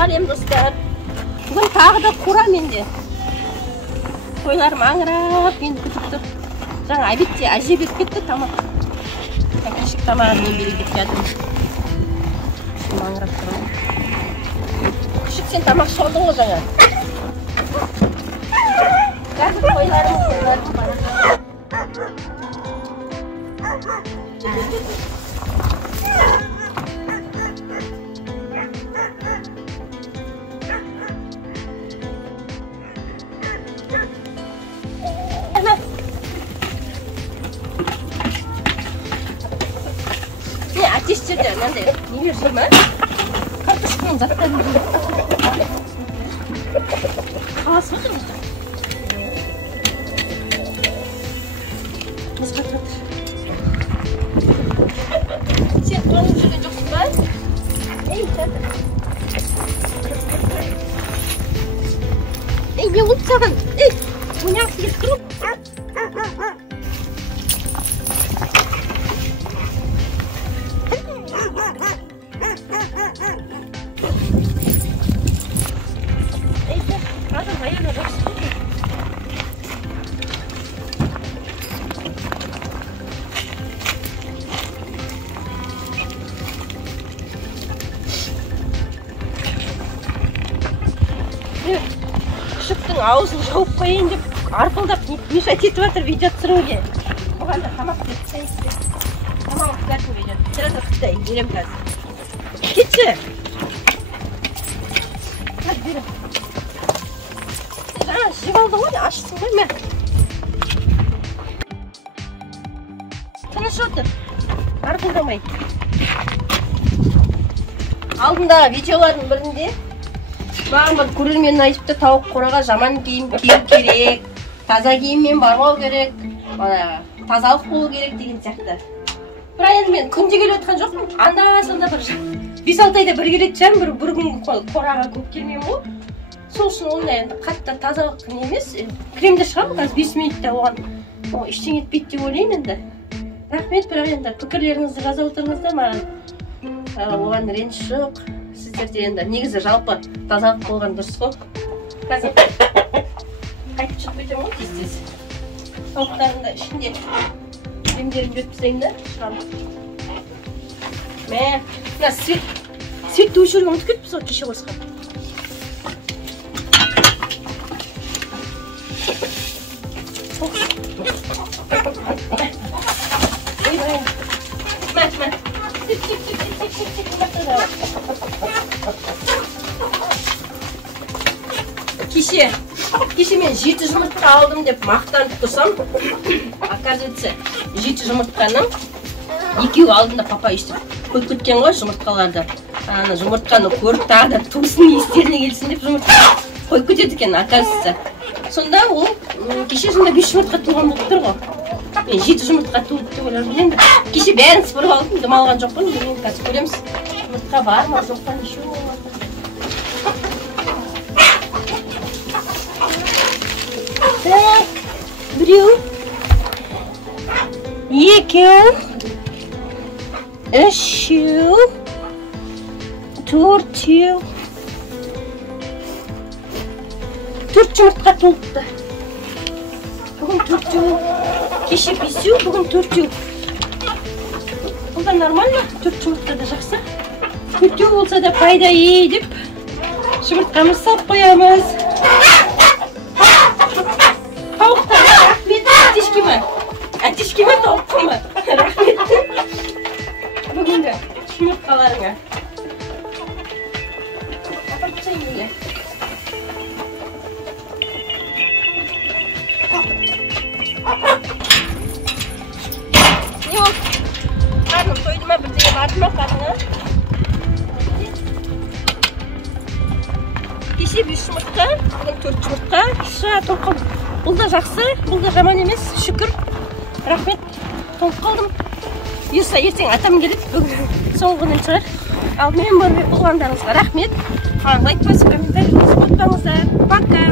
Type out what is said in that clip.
Салем достар. Бүгін тағы да қура менде. Қойларым аңырап, мені күтіп тұр. Жаңа обедте әже беріп кетті тамақ. Кешкі тамағын мен бере кетіп жатырмын. Шым аңырап тұрмын. Күшік, сен тамақ шолдың ғой жаңа. Қазір қойларым бара. Ne ateşçide nerede? Niye söyleme? Karpuşkunun zaten. Havası mı? Nasıl katılır? Sen onun şöyle çok süper. Ey sen. Ey ne oldu sana? Ey bu ne yapıyorsun? Күшіктің аузын жауып қойын деп арпылдап мешать етіп жатыр видео түсіруге. Оған да тамақ беріп тастайсыз. Тамақ бәрін видео. Сразу қыстайын, берем қазір. Кетші. Қазір берем. Жаңа жеп алдың ғой, ашсың ғой мә. Тыныш отыр. Арпылдамай. Алдындағы видеолардың бірінде маған бір көрермен айтыпты, тауық қораға жаман киім кию керек, таза киіммен бармау керек, тазалық болу керек деген сияқты. Бірақ енді мен күнде келіп отқан жоқпын. Анда-санда бір 5-6 айда бір келетін шығармын, бір күнгі қораға көп келмеймін ғой. Сол үшін ондай енді қатты тазалық не емес. Кремде шығамын қазір 5 минутта, оған ештеңе етпейді деп ойлаймын енді. Рахмет, бірақ енді пікірлеріңізді жаза отырыңыздар маған. Оған реніш жоқ. Сіздерде енді негізі жалпы тазалық болған дұрыс қой. Қазір қайтып шығып кетемін ғой тез-тез. Тауықтардың да ішінде демдерін беріп тастайын да шығамын. Мә, мына светті өшіруге ұмытып кетіппіз ғой кеше қосқан. Кеше мен 7 жұмыртқа алдым деп мақтанып тұрсам, оказывается 7 жұмыртқаның 2-і алдында папа өйстіп қойып кеткен ғой жұмыртқаларды. Ана жұмыртқаны көріп тағы да туысын естеріне келсін деп жұмыртқа қойып кетеді екен, оказывается. Сонда ол кеше сонда 5 жұмыртқа туған болып тұр ғой. Мен 7 жұмыртқа туылды деп ойлап енді. Кеше бәрін сыпырып алдым, дым алған жоқпын. Енді қазір көреміз. Жұмыртқа бар ма, жоқ па, неше болмады. Так, біреу, екеу, үшеу, төртеу. 4 жұмыртқа толыпты. Бүгін 4-еу, кеше 5-еу, бүгін 4-еу. Бұл да нормально, 4 жұмыртқа да жақсы. 4-еу болса да пайда ей деп жұмыртқамыз салып қоямыз. Әтешке ме, тауыққа ма? Рахметті бүгінгі жұмыртқаларыңа. Апарып тастайын неге? Не ол? Қарның тойды ма, бірдеңе барды ма қарыңа? Кеше 5 жұмыртқа, бүгін 4 жұмыртқа. Ша, толқым. Бұл да жақсы, бұл да жаман емес, шүкір. Рахмет, толып қалдым. Бұйырса ертең атам келеді, бүгін соңғының шығар. Ал мен бармай болғандарыңызға рахмет. Лайк басып, комментарий жазып ұмытпаңыздар. Пока!